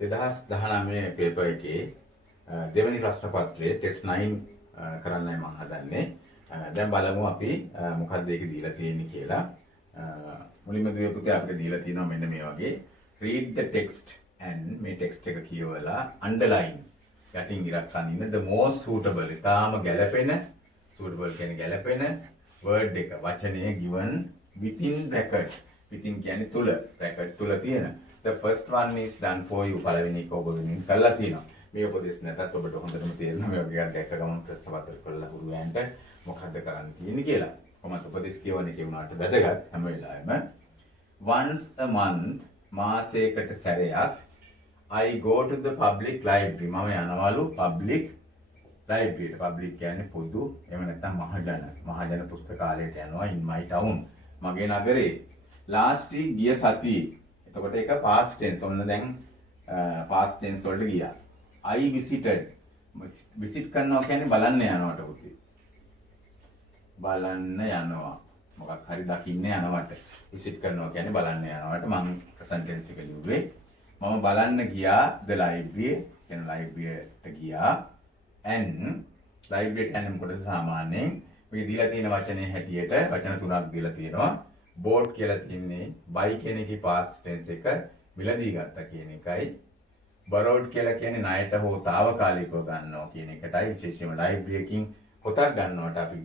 2019 paper එකේ දෙවෙනි ප්‍රශ්න පත්‍රයේ ටෙස්ට් 9 කරන්නයි මම හදන්නේ. දැන් බලමු අපි මොකක්ද ඒක දීලා තියෙන්නේ කියලා. මුලින්ම දුවේ පුතේ අපිට දීලා තියෙනවා මෙන්න මේ වගේ read the text and මේ text එක කියවලා underline යටින් ඉරක් අඳින්න the most suitable ඊටාම ගැළපෙන suitable කියන්නේ ගැළපෙන word එක වචනය given within bracket within කියන්නේ තුල bracket තුල තියෙන the first one is done for you පළවෙනි එක ඔබ වෙනින් කරලා තියෙනවා. මේ උපදෙස් නැතත් ඔබට හොඳටම තේරෙනවා මේ වගේ එකක් දැක්ක ගමන් ප්‍රශ්න පත්‍ර කරලා හුරුවෑන්ට මොකද්ද කරන්න තියෙන්නේ කියලා. කොහොමද උපදෙස් කියවන එකේ උනාට වැදගත් හැම වෙලාවෙම once a month මාසයකට සැරයක් I go to the public library මම යනවලු public library ට public කියන්නේ පොදු එහෙම නැත්නම් මහජන පුස්තකාලයට යනවා in my town මගේ නගරේ last week ගිය සතියේ එතකොට ඒක past tense ඔන්න දැන් past tense වලට ගියා I visited visit කරනවා කියන්නේ බලන්න යනවට පුතේ බලන්න යනවා මොකක් හරි දකින්න යනවට visit කරනවා කියන්නේ බලන්න යනවට මම present tense එක ලිව්වේ මම බලන්න ගියා the library කියන library ට ගියා and library කියන්නේ මොකටද සාමාන්‍යයෙන් මේ දීලා තියෙන වචනේ හැටියට වචන තුනක් දීලා තියෙනවා bought කියලා තියන්නේ buy කියන එකේ past tense එක මිලදී ගත්තා කියන එකයි borrowed කියලා කියන්නේ ණයට හෝ తాවකාලිකව ගන්නවා කියන එකටයි විශේෂයෙන්ම library එකකින් පොතක් ගන්නවට අපි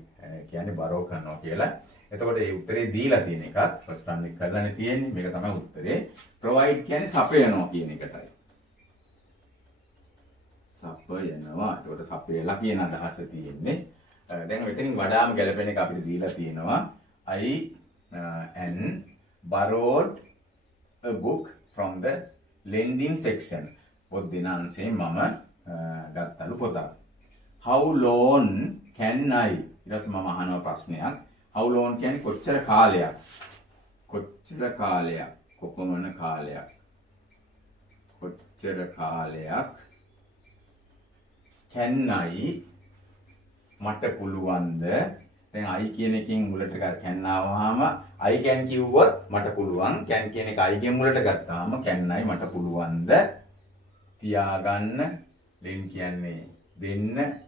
කියන්නේ borrow කරනවා කියලා. එතකොට මේ උත්තරේ දීලා තියෙන එකත් first one එක කරලානේ තියෙන්නේ. මේක තමයි උත්තරේ. provide කියන්නේ සපයනවා කියන එකටයි. සපයනවා. එතකොට සපයලා කියන අදහස තියෙන්නේ. දැන් මෙතනින් වඩාම ගැළපෙන එක අපිට දීලා තියෙනවා. I and borrowed a book from the lending section. පොත් දෙන අංශයෙන් මම ගත්තලු පොතක්. How long can I? ඊට පස්සේ මම අහනවා ප්‍රශ්නයක්. How long කියන්නේ කොච්චර කාලයක්? කොච්චර කාලයක්? කොපමණ කාලයක්? කොච්චර කාලයක්? Can I? මට පුළුවන්ද? දැන් I කියන එකෙන් මුලට can ආවම I can කිව්වොත් මට පුළුවන්. can කියන එක I ගෙන් මුලට ගත්තාම can I මට පුළුවන්ද? තියාගන්න. lend කියන්නේ දෙන්න.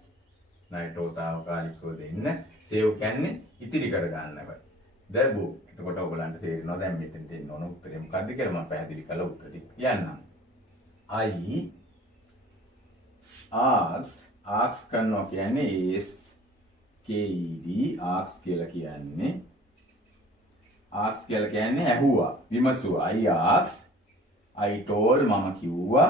ණයටෝතාවකාලිකව දෙන්න. save කියන්නේ ඉතිරි කරගන්නව. the book. එතකොට ඔයගලන්ට තේරෙනවා දැන් මෙතෙන්ට එන්න ඕන උත්තරේ මොකක්ද කියලා මම පැහැදිලි කරලා උත්තරේ කියන්නම්. I ask කරනවා කියන්නේ s KED ask කියලා කියන්නේ ask කියලා කියන්නේ ඇහුවා විමසුවා. I asked I told මම කිව්වා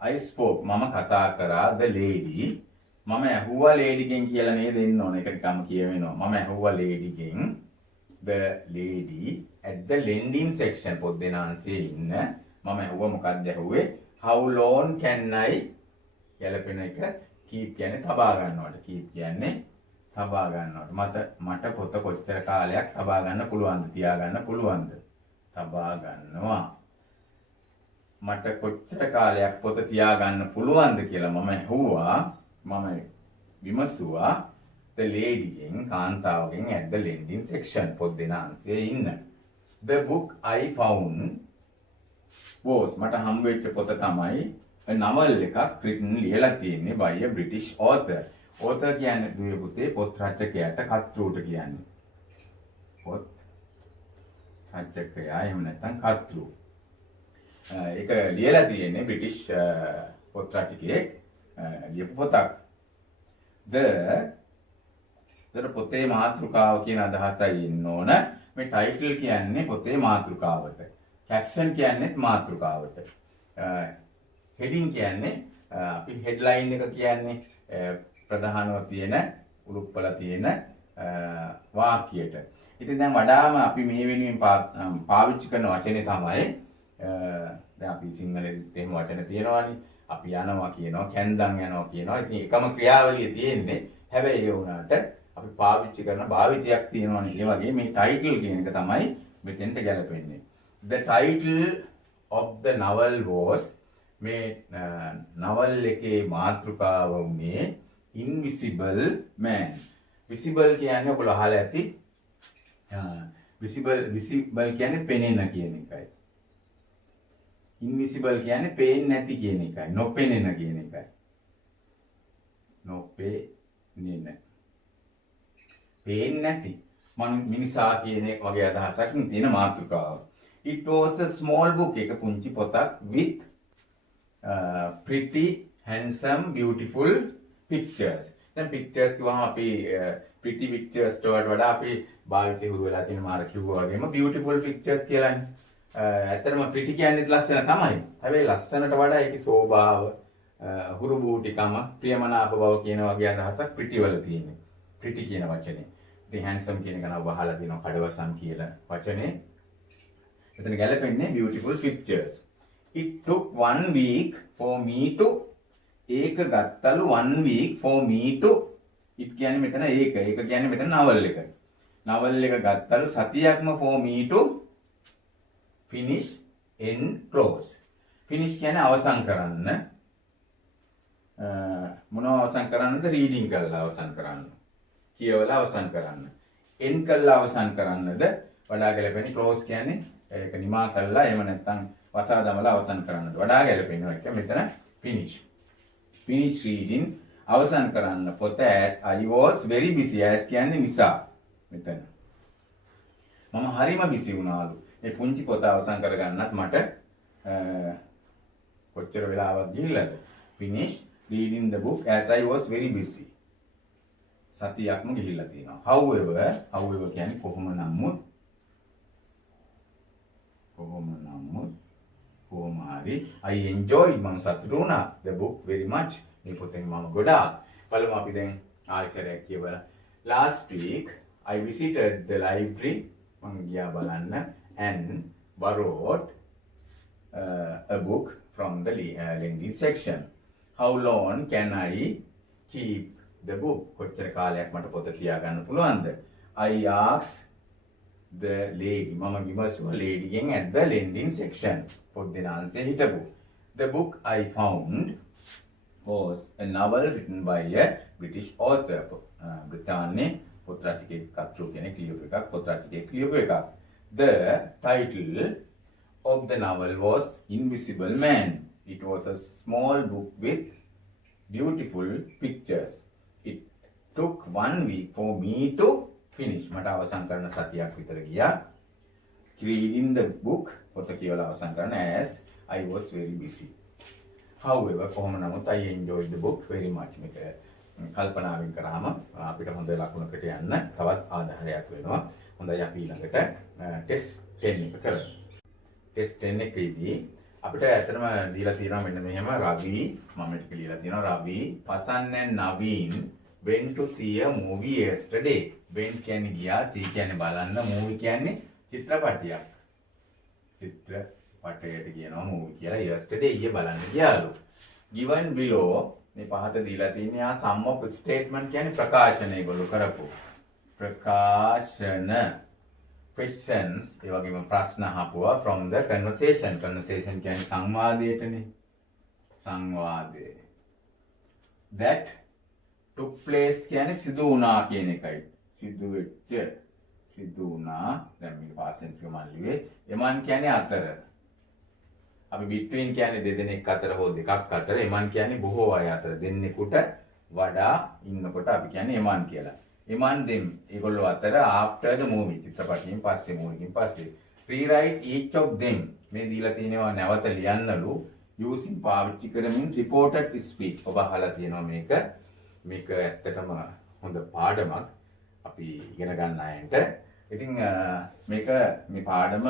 I spoke මම කතා කරා the lady මම ඇහුවා ලේඩිගෙන් කියලා නේද එන්න ඕන. ඒක නිකම්ම කියවෙනවා. මම ඇහුවා ලේඩිගෙන් the lady at the lending section පොත් දෙන අංශයේ ඉන්න මම ඇහුවා මොකක්ද ඇහුවේ how long can I ගැලපෙන එක keep කියන්නේ තබා ගන්නවට. keep කියන්නේ තබා ගන්නවට. මට පොත කොච්චර කාලයක් තබා ගන්න පුළුවන්ද? තියා ගන්න පුළුවන්ද? තබා ගන්නවා. මට කොච්චර කාලයක් පොත තියා ගන්න පුළුවන්ද කියලා මම ඇහුවා. මම විමසුවා the ladyගෙන් කාන්තාවගෙන් at the lending section පොත් දෙන අංශයේ ඉන්න. The book I found was මට හම්බ වෙච්ච පොත තමයි novel එකක් written ලියලා තියෙන්නේ by a British author. author කියන්නේ දුවේ පුතේ පොත් රචකයාට කර්තෘට කියන්නේ. පොත් රචකයා එහෙම නැත්නම් කර්තෘ. ඒක ලියලා තියෙන්නේ British පොත් රචකයෙක් ලියපු පොතක්. the පොතේ මාතෘකාව කියන අදහසයි ඉන්න ඕන. මේ ටයිටල් කියන්නේ පොතේ මාතෘකාවට. කැප්ෂන් කියන්නේත් මාතෘකාවට. හෙඩින් කියන්නේ අපි හෙඩ්ලයින් එක කියන්නේ ප්‍රධානව තියෙන උළුප්පල තියෙන වාක්‍යයට. ඉතින් දැන් වඩාම අපි මේ වෙනුවෙන් පාවිච්චි කරන වචනේ තමයි දැන් අපි සිංහලෙන් එහෙම වචන තියෙනවානේ. අපි යනවා කියනවා, කැන්දන් යනවා කියනවා. ඉතින් එකම ක්‍රියාවලිය තියෙන්නේ. හැබැයි ඒ වුණාට අපි පාවිච්චි කරන භාවිතයක් තියෙනවානේ. ඒ වගේ මේ ටයිටල් කියන එක තමයි මෙතෙන්ට ගැලපෙන්නේ. The title of the novel was මේ novel එකේ මාතෘකාව උනේ Invisible Man. visible කියන්නේ ඔයගොල්ලෝ අහලා ඇති. visible කියන්නේ පෙනෙන කියන එකයි. invisible කියන්නේ පේන්නේ නැති කියන එකයි. නොපෙනෙන කියන එකයි. නොපෙනෙන. පේන්නේ නැති. මිනිසා කියන එක වගේ අදහසක් තියෙන මාතෘකාව. It was a small book. එක පුංචි පොතක් with pretty handsome beautiful pictures. දැන් pictures කිව්වම අපි pretty pictures වලට වඩා අපි භාවිතය හුරු වෙලා තියෙන මාර කිව්වා වගේම beautiful pictures කියලානේ. ඇත්තටම pretty කියන්නේ ලස්සන තමයි. හැබැයි ලස්සනට වඩා ඒකේ ස්වභාව, හුරු බූටිකම, ප්‍රියමනාප බව කියන වගේ අදහසක් pretty වල තියෙනවා. pretty කියන වචනේ. ඉතින් handsome කියන එක නව වහලා තියෙනවා කඩවසම් කියලා වචනේ. එතන ගැලපෙන්නේ beautiful pictures. It took 1 week for me to ඒක ගත්තලු 1 week for me to it කියන්නේ මෙතන ඒක කියන්නේ මෙතන නවල් එක. නවල් එක ගත්තලු සතියක්ම for me to finish and close. finish කියන්නේ අවසන් කරන්න. මොනවා අවසන් කරන්නද? reading කරලා අවසන් කරන්න. කියවලා අවසන් කරන්න. end කරලා අවසන් කරන්නද? වඩා ගැලපෙන්නේ close කියන්නේ ඒක නිමා කරලා එහෙම නැත්නම් වසා දමලා අවසන් කරන්නද? වඩා ගැලපෙනවා කියන්නේ මෙතන finish. finish reading අවසන් කරන්න පොත as I was very busy. as කියන්නේ නිසා මෙතන මම හරිම busy වුණාලු. මේ පුංචි පොත අවසන් කරගන්නත් මට කොච්චර වෙලාවක් ගිහිල්ලාද? finish reading the book as I was very busy. සතියක්ම ගිහිල්ලා තියෙනවා. however කියන්නේ කොහොම නමුත් කොහොම හරි I enjoyed මම සතුටු වුණා the book very much. මේ පොතෙන් මම ගොඩාක් බලමු අපි දැන් ආයෙත් කියවලා. last week I visited the library මම ගියා බලන්න and borrowed a book from the lending section. how long can I keep the book? කොච්චර කාලයක් මට පොත තියාගන්න පුළුවන්ද? I asked the lady මම විමසුවා lady ගෙන් at the lending section. පොත් දෙන අංශේ හිටපු. the book I found was a novel written by a British author. බ්‍රිතාන්‍ය පොත් රචකයෙක් කතෘ කෙනෙක් ලියපු එකක්, පොත් රචකයෙක් ලියපු එකක්. the title of the novel was Invisible Man. it was a small book with beautiful pictures. it took 1 week for me to finish. මට අවසන් කරන සතියක් විතර ගියා. reading the book පොත කියවලා අවසන් කරන as I was very busy. however කොහොම නමුත් I enjoyed the book very much. මේක කල්පනාවෙන් කරාම අපිට හොඳ ලකුණකට යන්න තවත් ආධාරයක් වෙනවා. හොඳයි අපි ඊළඟට ටෙස්ට් 10 එක කරමු. ටෙස්ට් 10 එකේදී අපිට ඇත්තටම දීලා තියෙනවා මෙන්න මෙහෙම රවි මම ටික ලියලා තියෙනවා රවි Pasan and Naveen went to see a movie yesterday. went කියන්නේ ගියා, see කියන්නේ බලන්න, movie කියන්නේ චිත්‍රපටයක්. චිත්‍රපටයට කියනවා movie කියලා. yesterday ඊයේ බලන්න ගියාලු. given below මේ පහත දීලා තියෙන්නේ ආ sum of statement කියන්නේ ප්‍රකාශන ඒගොල්ලෝ කරපු. ප්‍රකාශන questions ඒ වගේම ප්‍රශ්න අහපුවා from the conversation. conversation කියන්නේ සංවාදයටනේ. සංවාදය. that took place කියන්නේ සිදු වුණා කියන එකයි. සිදු වෙච්ච, සිදු වුණා. දැන් මේක past tense එක මම ලිව්වේ. එමන් කියන්නේ අතර. අපි between කියන්නේ දෙදෙනෙක් අතර හෝ දෙකක් අතර. එමන් කියන්නේ බොහෝ අය අතර. දෙන්නෙකුට වඩා ඉන්නකොට අපි කියන්නේ එමන් කියලා. එමන් දෙම් ඒගොල්ලෝ අතර after the movie චිත්‍රපටයෙන් පස්සේ movie එකෙන් පස්සේ. rewrite each of them මේ දීලා තියෙනවා නැවත ලියන්නලු using පාවිච්චි කරමින් reported speech. ඔබ අහලා තියෙනවා මේක. මේක ඇත්තටම හොඳ පාඩමක් අපි ඉගෙන ගන්න අයට. ඉතින් මේක මේ පාඩම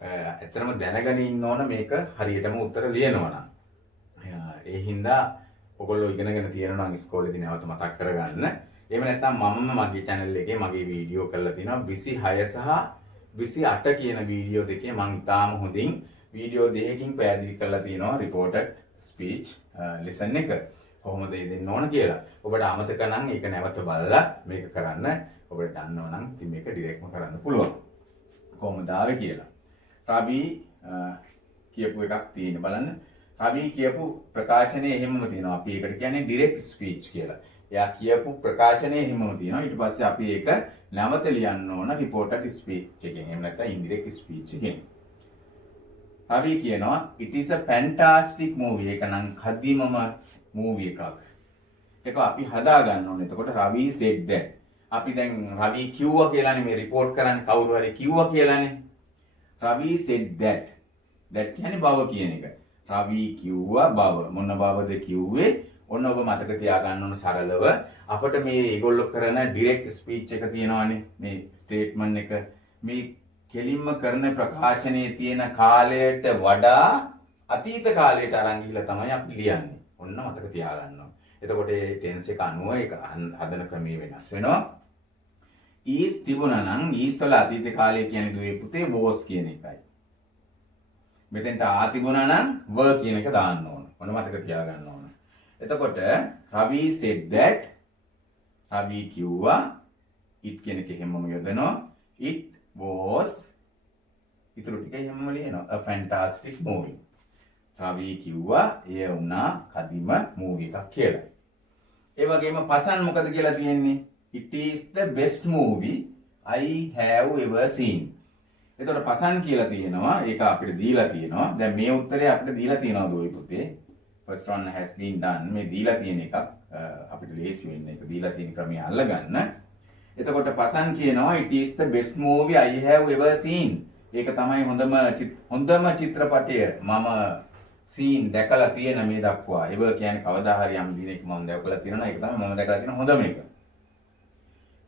ඇත්තටම දැනගෙන ඉන්න ඕන මේක හරියටම උත්තර ලියනවා නම්. ඒ හින්දා ඔයගොල්ලෝ ඉගෙනගෙන තියෙනවා නම් ඉස්කෝලේදී නැවත මතක් කරගන්න. එහෙම නැත්නම් මම මගේ channel එකේ මගේ වීඩියෝ කරලා තියෙනවා 26 සහ 28 කියන වීඩියෝ දෙකේ මම ඉතාම හොඳින් වීඩියෝ දෙකකින් පැහැදිලි කරලා තියෙනවා reported speech lesson එක. කොහොමද දෙන්න ඕන කියලා. ඔබට අමතක නම් ඒක නැවත බලලා මේක කරන්න. ඔබට දන්නව නම් ඉතින් මේක ඩිරෙක්ට්ම කරන්න පුළුවන්. කොහොමද ආවේ කියලා. රවි කියපු එකක් තියෙන බලන්න. රවි කියපු ප්‍රකාශනයේ එහෙමම තියෙනවා. අපි ඒකට කියන්නේ ඩිරෙක්ට් ස්පීච් කියලා. එයා කියපු ප්‍රකාශනයේ එහෙමම තියෙනවා. ඊට පස්සේ අපි ඒක නැවත ලියන්න ඕන රිපෝටඩ් ස්පීච් එකෙන්. එහෙම නැත්නම් ඉන්ඩිරෙක්ට් ස්පීච් එකෙන්. රවි කියනවා it is a fantastic movie. ඒක නම් කදිමම movie එකක්. ඒක අපි හදා ගන්න ඕනේ. එතකොට රවි said that. අපි දැන් රවි කිව්වා කියලානේ මේ report කරන්නේ කවුරු හරි කිව්වා කියලානේ. රවි said that. that කියන්නේ බව කියන එක. රවි කිව්වා බව. මොන බවද කිව්වේ? ඔන්න ඔබ මතක තියාගන්න ඕන සරලව අපිට මේ ඒගොල්ලෝ කරන ඩිරෙක්ට් ස්පීච් එක තියෙනවානේ මේ ස්ටේට්මන්ට් එක මේ කෙලින්ම කරන ප්‍රකාශනයේ තියෙන කාලයට වඩා අතීත කාලයට අරන් ගිහිල්ලා තමයි අපි ලියන්නේ. ඔන්න මතක තියාගන්න ඕන. එතකොට ඒ ටෙන්ස් එක අනුව ඒක හදන ක්‍රමය වෙනස් වෙනවා. is තිබුණා නම් is වල අතීත කාලය කියන්නේ දුවේ පුතේ was කියන එකයි. මෙතෙන්ට ආ තිබුණා නම් were කියන එක දාන්න ඕන. ඔන්න මතක තියාගන්න ඕන. එතකොට රවි said that රවි කිව්වා it කියන එක හැමෝම යොදනවා it was ඊටු ටික හැමෝම ලියනවා a fantastic movie රවි කිව්වා එය වුණා කදිම මූවි එකක් කියලා. ඒ වගේම පසන් මොකද කියලා තියෙන්නේ it is the best movie I have ever seen. එතකොට පසන් කියලා තියෙනවා ඒක අපිට දීලා තියෙනවා. දැන් මේ උත්තරේ අපිට දීලා තියෙනවා දුවේ පුතේ. first one has been done මේ දීලා තියෙන එකක් අපිට ලේසි වෙන්නේ ඒක දීලා තියෙන ක්‍රමය අල්ලගන්න. එතකොට පසන් කියනවා it is the best movie I have ever seen. ඒක තමයි හොඳම චිත්‍රපටය මම seen දැකලා තියෙන මේ දක්වා. ever කියන්නේ කවදා හරි යම් දිනයක මම දැකලා තියෙනවා. ඒක තමයි මම දැකලා තියෙන හොඳම එක.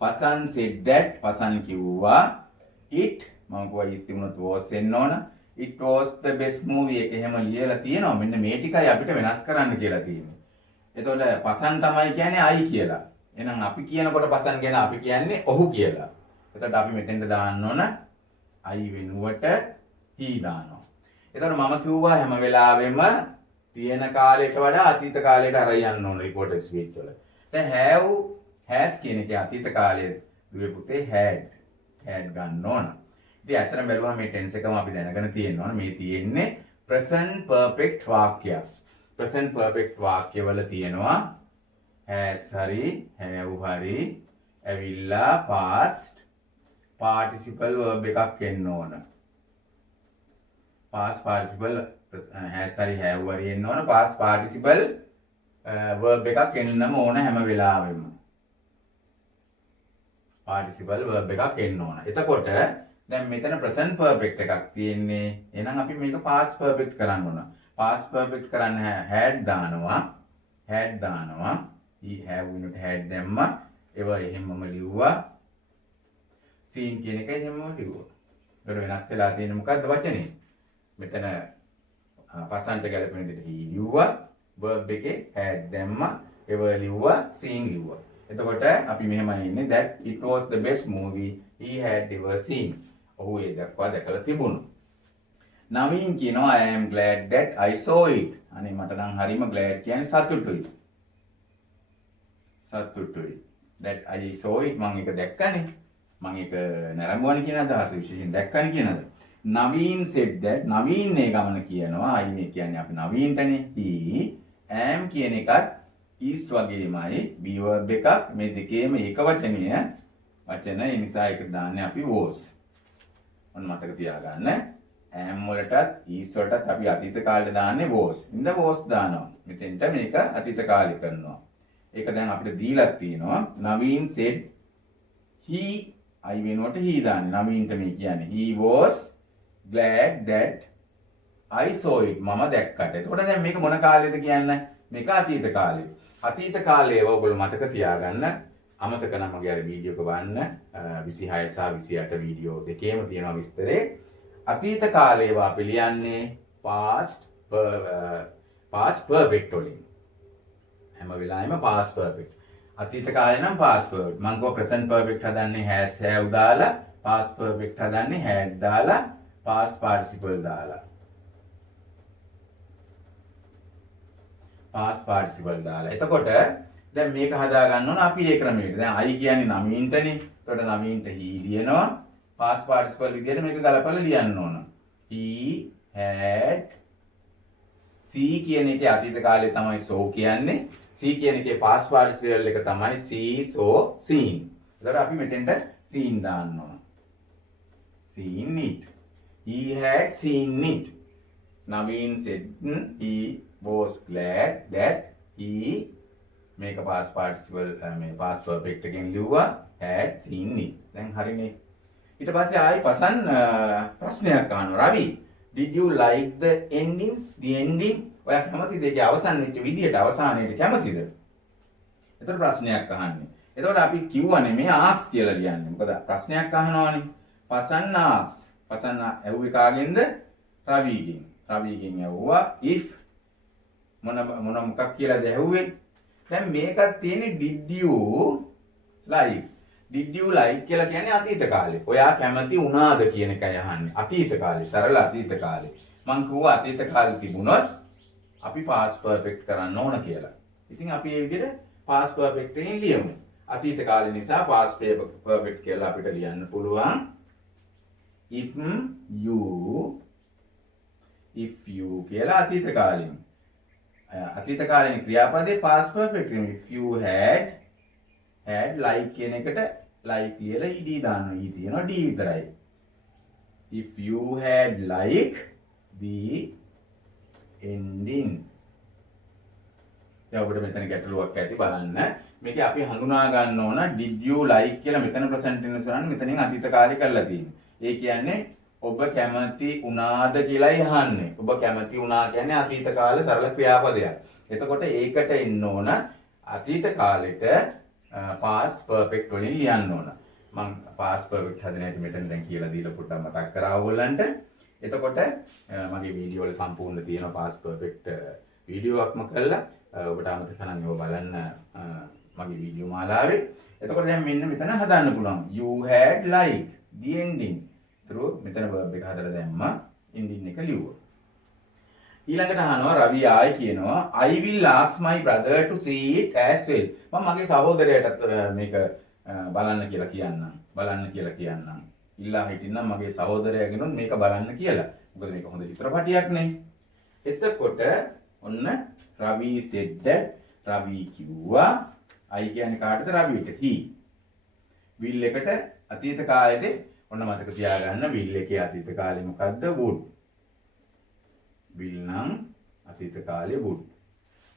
පසන් said that පසන් කිව්වා it මම කිව්වා is තිබුණොත් was එන්න ඕන. it was the best movie එක එහෙම ලියලා තියෙනවා. මෙන්න මේ ටිකයි අපිට වෙනස් කරන්න කියලා තියෙන්නේ. එතකොට පසන් තමයි කියන්නේ I කියලා. එහෙනම් අපි කියනකොට පසන් ගැන අපි කියන්නේ ඔහු කියලා. එතකොට අපි මෙතෙන්ට දාන්න ඕන I වෙනුවට he දානවා. එතකොට මම කිව්වා හැම වෙලාවෙම තියෙන කාලයට වඩා අතීත කාලයට අර යන්න ඕන report speech වල. දැන් have has කියන එකේ අතීත කාලයේ දුවේ පුතේ had ගන්න ඕන. ඉතින් අතන බැලුවම මේ ටෙන්ස් එකම අපි දැනගෙන තියෙනවා මේ තියෙන්නේ present perfect වාක්‍යයක්. present perfect වාක්‍යවල තියෙනවා has හරි have හරි ඇවිල්ලා past participle verb එකක් එන්න ඕන. past participle has හරි have හරි එන්න ඕන. past participle verb එකක් එන්නම ඕන හැම වෙලාවෙම. participle verb එකක් එන්න ඕන. එතකොට දැන් මෙතන present perfect එකක් තියෙන්නේ. එහෙනම් අපි මේක past perfect කරන්න ඕන. past perfect කරන්න had දානවා. he have වෙනුවට had දැම්මා. ඒව එහෙමම ලිව්වා. seen කියන එක එහෙමම ලිව්වා. ඒකට වෙනස් වෙලා තියෙන්නේ මොකද්ද වචනේ? මෙතන පසන්ට ගැලපෙන විදිහට he ලිව්වා. verb එකේ had දැම්මා. ඒව ලිව්වා. seen ලිව්වා. එතකොට අපි මෙහෙමයි ඉන්නේ that it was the best movie he had ever seen. ඔහු ඒ දක්වා දැකලා තිබුණා. නවීන් කියනවා I am glad that I saw it. අනේ මට නම් හරිම glad කියන්නේ සතුටුයි. that I saw it මම ඒක දැක්කනේ. මම ඒක නරඹුවානේ කියන අදහස විශේෂයෙන් දැක්කනේ කියනද. නවීන් said that නවීන් මේ ගමන කියනවා I මේ කියන්නේ අපි නවීන්ටනේ. he am කියන එකත් is වගේමයි be verb එකක් මේ දෙකේම එක වචන ඒ නිසා ඒක දාන්නේ අපි was. ඔන්න මතක තියාගන්න am වලටත් is වලටත් අපි අතීත කාලේ දාන්නේ was. ඉඳ was දානවා. මෙතෙන්ට මේක අතීත කාලේ කරනවා. ඒක දැන් අපිට දීලා තියෙනවා. නවීන් said he I වෙනුවට he දාන්නේ. නවීන්ට මේ කියන්නේ he was glad that I saw it. මම දැක්කට. එතකොට දැන් මේක මොන කාලෙද කියන්නේ? මේක අතීත කාලේ. අතීත කාලේ ඔයගොල්ලෝ මතක තියාගන්න. අමතක නම් මගේ අර වීඩියෝ එක බලන්න 26 සහ 28 වීඩියෝ දෙකේම තියෙනවා විස්තරේ. අතීත කාලේ ඒවා අපි ලියන්නේ past perfect වලින්. හැම වෙලාවෙම past perfect. අතීත කාලේ නම් past perfect. මම කව present perfect හදන්නේ has have දාලා, past perfect හදන්නේ had දාලා, past participle දාලා. past participle දාලා. එතකොට දැන් මේක හදා ගන්න ඕන අපි ඒ ක්‍රමයකට. දැන් I කියන්නේ නවීන්ටනේ. එතකොට නවීන්ට he ලියනවා. past participle විදියට මේක ගලපලා ලියන්න ඕන. he had see කියන එකේ අතීත කාලේ තමයි saw කියන්නේ. see කියන එකේ past participle එක තමයි see, saw, seen. එතකොට අපි මෙතෙන්ට seen දාන්න ඕන. seen it. he had seen it. Naveen said he was glad that he මේක past participle මේ past perfect එකෙන් ලිව්වා had seen it. දැන් හරිනේ. ඊට පස්සේ ආයි පසන් ප්‍රශ්නයක් අහනවා. රවි, did you like the ending? The ending? ඔයා කැමතිද ඒකේ අවසන් වෙච්ච විදියට අවසානයේට කැමතිද? එතකොට ප්‍රශ්නයක් අහන්නේ. එතකොට අපි කිව්වනේ මේ ask කියලා ලියන්නේ. මොකද ප්‍රශ්නයක් අහනවානේ. පසන් ask. පසන් ඇහුවේ කාගෙන්ද? රවිගෙන්. රවිගෙන් ඇහුවා if මොන මොකක් කියලාද ඇහුවේ? දැන් මේකත් තියෙන්නේ did you like. did you like කියලා කියන්නේ අතීත කාලේ. ඔයා කැමති වුණාද කියන එකයි අහන්නේ. අතීත කාලේ, සරල අතීත කාලේ. මං කිව්වා අතීත කාලේ තිබුණොත් අපි past perfect කරන්න ඕන කියලා. ඉතින් අපි මේ විදිහට past perfect එකෙන් ලියමු. අතීත කාලේ නිසා past perfect කියලා අපිට ලියන්න පුළුවන්. if you කියලා අතීත කාලෙන්. අතීත කාලේ ක්‍රියාපදේ past perfect එක. if you had like කියන එකට like කියලා ed දානවා. e තියෙනවා d විතරයි. if you had like the ending. දැන් ඔබට මෙතන ගැටලුවක් ඇති බලන්න. මේක අපි හඳුනා ගන්න ඕන did you like කියලා මෙතන present tense වරන් මෙතනින් අතීත කාලේ කරලා තියෙනවා. ඒ කියන්නේ ඔබ කැමති වුණාද කියලායි අහන්නේ. ඔබ කැමති වුණා කියන්නේ අතීත කාල සරල ක්‍රියාපදයක්. එතකොට ඒකට එන්න ඕන අතීත කාලෙට past perfect වලින් ලියන්න ඕන. මම past perfect හදන හැටි මෙතන දැන් කියලා දීලා පොඩ්ඩක් මතක් කරා ඔයගොල්ලන්ට. එතකොට මගේ වීඩියෝ වල සම්පූර්ණ තියෙන past perfect වීඩියෝක්ම කළා. ඔබට අමතක නම් ඒව බලන්න මගේ වීඩියෝ මාලාවේ. එතකොට දැන් මෙන්න මෙතන හදන්න පුළුවන්. You had like the ending. through මෙතන verb එක හදලා දැම්මා. ending එක ලිව්වා. ඊළඟට අහනවා රවි ආයි කියනවා I will ask my brother to see it as well. මම මගේ සහෝදරයාටත් මේක බලන්න කියලා කියන්නම්. ඉල්ලා හිටින්නම් මගේ සහෝදරයාගෙනුත් මේක බලන්න කියලා. මොකද මේක හොඳ චිත්‍රපටයක් නේ. එතකොට ඔන්න රවි said that. රවි කිව්වා I කියන්නේ කාටද? රවිට. he. will එකට අතීත කාලෙට ඔන්න මතක තියාගන්න will එකේ අතීත කාලේ මොකද්ද? would. will නම් අතීත කාලේ would.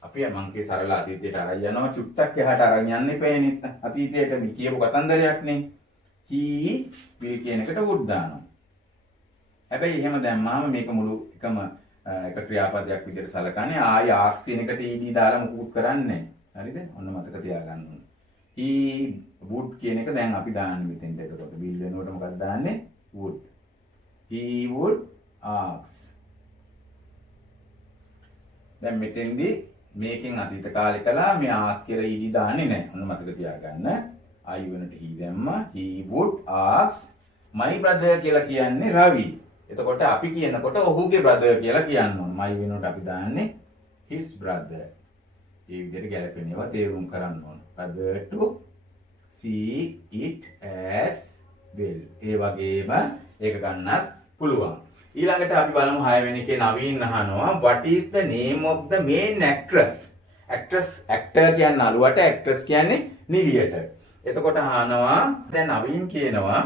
අපි මංකේ සරල අතීතයට අරන් යනවා. චුට්ටක් එහාට අරන් යන්න එපා නෙත්. අතීතයට මේ කියපු කතන්දරයක් නේ. he will කියන එකට would දානවා. හැබැයි එහෙම දැම්මාම මේක මුළු එකම එක ක්‍රියාපදයක් විදිහට සලකන්නේ. ආයි ask කියන එකට ed දාලා මුකුත් කරන්නේ නැහැ. හරිද? ඔන්න මතක තියාගන්න ඕනේ. he would කියන එක දැන් අපි දාන්නේ මෙතෙන්ට. එතකොට will වෙනුවට මොකක්ද දාන්නේ? would. he would ask. දැන් මෙතෙන්දී මේකෙන් අතීත කාලේ කළා මේ ask කියලා ed දාන්නේ නැහැ. ඔන්න මතක තියාගන්න. I වෙනට he දැම්මා. he would ask my brother කියලා කියන්නේ රවි. එතකොට අපි කියනකොට ඔහුගේ brother කියලා කියන්න ඕන. my වෙනුවට අපි දාන්නේ his brother. ඒ විදිහට ගැලපෙන ඒවා තේරුම් කරන්න ඕන. brother to see it as well. ඒ වගේම ඒක ගන්නත් පුළුවන්. ඊළඟට අපි බලමු 6 වෙනි එකේ නවීන් අහනවා what is the name of the main actress? actor කියන්නේ නළුවට, actress කියන්නේ නිලියට. එතකොට අහනවා දැන් නවීන් කියනවා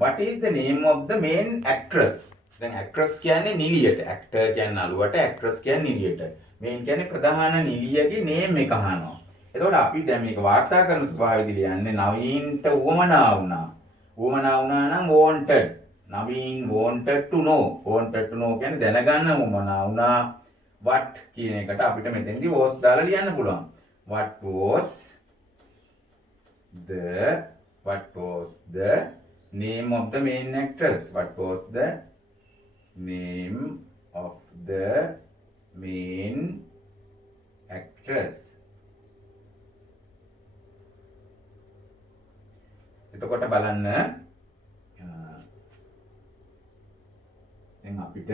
what is the name of the main actress? දැන් actress කියන්නේ නිලියට, actor කියන්නේ නළුවට, actress කියන්නේ නිලියට. main කියන්නේ ප්‍රධාන නිලියගේ name එක අහනවා. එතකොට අපි දැන් මේක වාර්තා කරන ස්වභාවයේදී ලියන්නේ නවීන්ට උවමනා වුණා. උවමනා වුණා නම් wanted. Naveen wanted to know. wanted to know කියන්නේ දැනගන්න උවමනා වුණා. what කියන එකට අපිට මෙතෙන්දී was දාලා ලියන්න පුළුවන්. what was the name of the main actress? What was the name of the main actress? එතකොට බලන්න දැන් අපිට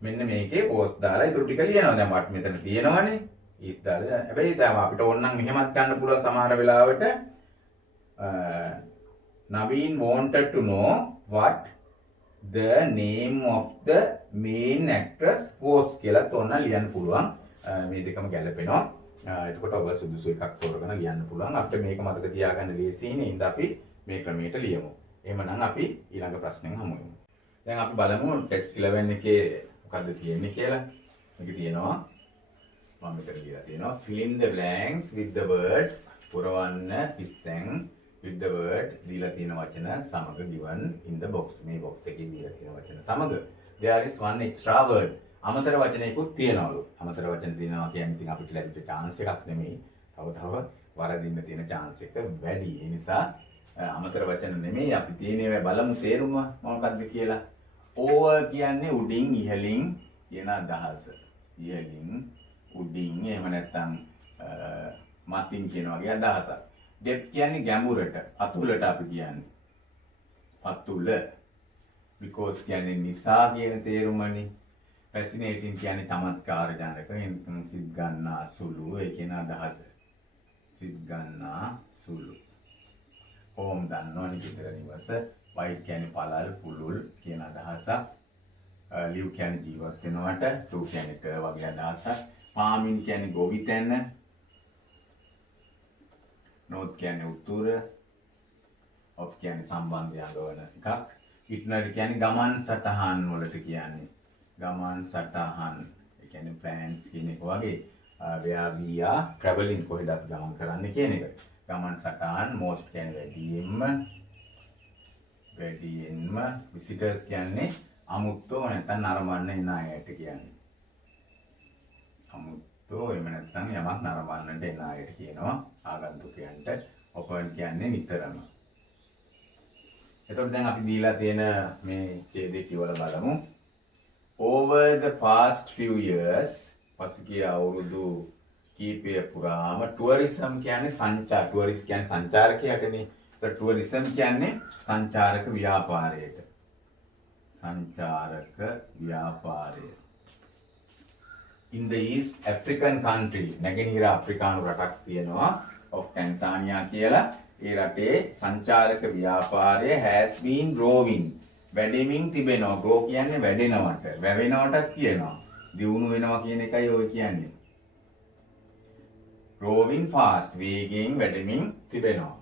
මෙන්න මේකේ was දාලා ඉතුරු ටික ලියනවා. දැන් what මෙතන තියෙනවනේ. is දාලා. හැබැයි දැන් අපිට ඕන නම් මෙහෙමත් ගන්න පුළුවන් සමහර වෙලාවට Naveen wanted to know what the name of the main actress was කියලා තෝරන ලියන්න පුළුවන්. මේ දෙකම ගැලපෙනවා. එතකොට ඔබ සුදුසු එකක් තෝරගෙන ලියන්න පුළුවන්. අපිට මේක මතක තියාගන්න ලේසියිනේ. ඉතින් අපි මේ ක්‍රමයට ලියමු. එහෙමනම් අපි ඊළඟ ප්‍රශ්නෙන් හමු වෙමු. දැන් අපි බලමු ටෙස්ට් 11 එකේ මොකද්ද තියෙන්නේ කියලා. මේක තියෙනවා මම මෙතන ලියලා තියෙනවා fill in the blanks with the words පුරවන්න පිස්තැන් with the word දීලා තියෙන වචන සමග given in the box. මේ box එකේ දීලා තියෙන වචන සමග there is one extra word. අමතර වචනයකුත් තියෙනවලු. අමතර වචන තියෙනවා කියන්නේ ඉතින් අපිට ලැබිච්ච chance එකක් නෙමෙයි. තව වරදින්න තියෙන chance එක වැඩි. ඒ නිසා අමතර වචන නෙමෙයි අපි තියෙන්නේ බලමු තේරුම මොකක්ද කියලා. over කියන්නේ උඩින් ඉහළින් කියන අදහස. ඉහළින් උඩින් එහෙම නැත්නම් මතින් කියන වගේ අදහසක්. depth කියන්නේ ගැඹුරට, අතුලට අපි කියන්නේ. අතුල. because කියන්නේ නිසා කියන තේරුමනේ. fascinating කියන්නේ චමත්කාරජනක, සිත් ගන්නා සුළු ඒ කියන අදහස. සිත් ගන්නා සුළු. home දන්නවනේ ගෙදර නිවස. white කියන්නේ පළල්, පුළුල් කියන අදහසක්. live කියන්නේ ජීවත් වෙනවට, to කියන්නේ ක වගේ අදහසක්. farming කියන්නේ ගොවිතැන. north කියන්නේ උතුර. off කියන්නේ සම්බන්ධය අඟවන එකක්. itinerary කියන්නේ ගමන් සටහන් වලට කියන්නේ. ගමන් සටහන්. ඒ කියන්නේ plans කියන එක වගේ. where we are traveling කොහෙද අපි ගමන් කරන්නේ කියන එක. ගමන් සටහන් most කියන්නේ වැඩියෙන්ම visitors කියන්නේ අමුත්තෝ නැත්නම් නරඹන්න එන අයට කියන්නේ. අමුත්තෝ එහෙම නැත්නම් යමක් නරඹන්නට එන අයට කියනවා ආගන්තුකයන්ට. open කියන්නේ නිතරම. එතකොට දැන් අපි දීලා තියෙන මේ ඡේදය කියවලා බලමු. over the past few years පසුගිය අවුරුදු කීපය පුරාම tourism කියන්නේ සංචාර. tourist කියන්නේ සංචාරකයාටනේ. ඒත් tourism කියන්නේ සංචාරක ව්‍යාපාරයට. සංචාරක ව්‍යාපාරය. in the East African country නැගෙනහිර අප්‍රිකානු රටක් තියෙනවා of Tanzania කියලා. ඒ රටේ සංචාරක ව්‍යාපාරය has been growing. වැඩෙමින් තිබෙනවා. grow කියන්නේ වැඩෙනවට, වැවෙනවටත් කියනවා. දියුණු වෙනවා කියන එකයි ඔය කියන්නේ. growing fast වේගයෙන් වැඩෙමින් තිබෙනවා.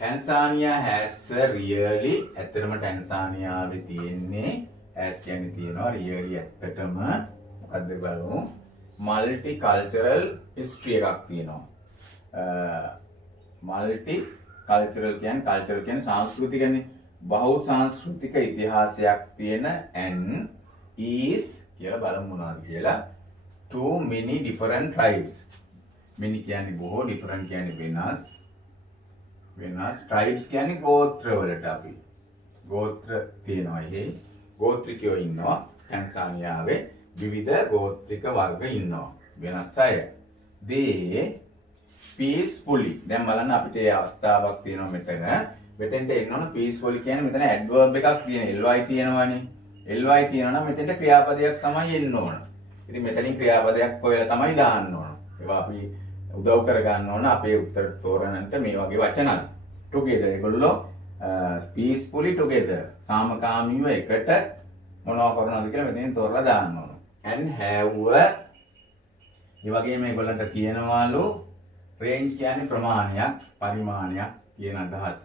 Tanzania has really ඇත්තටම ටැන්සානියාවේ තියෙන්නේ has කියන්නේ තියෙනවා really ඇත්තටම මොකද්ද බලමු multi cultural history එකක් තියෙනවා. multi cultural කියන්නේ සංස්කෘතිකනේ. බහු සංස්කෘතික ඉතිහාසයක් තියෙන and is කියලා බලමු මොනවද කියලා. too many different tribes. many කියන්නේ බොහෝ, different කියන්නේ වෙනස්. tribes කියන්නේ ගෝත්‍ර වලට අපි. ගෝත්‍ර තියෙනවා එහි. ගෝත්‍රිකයෝ ඉන්නවා. ටැන්සානියාවේ විවිධ ගෝත්‍රික වර්ග ඉන්නවා. වෙනස් අය. they peacefully. දැන් බලන්න අපිට මේ අවස්ථාවක් තියෙනවා මෙතන. මෙතෙන්ට එන්න ඕන peacefully කියන්නේ මෙතන adverb එකක් තියෙන. ly තියෙනවානේ. ly තියෙනවා නම් මෙතෙන්ට ක්‍රියාපදයක් තමයි එන්න ඕන. ඉතින් මෙතනින් ක්‍රියාපදයක් හොයලා තමයි දාන්න ඕන. ඒවා අපි උදව් කර ගන්න ඕන අපේ උත්තර තෝරන්නට මේ වගේ වචන. together ඒගොල්ලෝ peacefully together සාමකාමීව එකට මොනවා කරනවද කියලා මෙතෙන් තෝරලා දාන්න ඕන. and have මේ වගේම මේගොල්ලන්ට කියනවාලු range කියන්නේ ප්‍රමාණයක්, පරිමාණයක් කියන අදහස.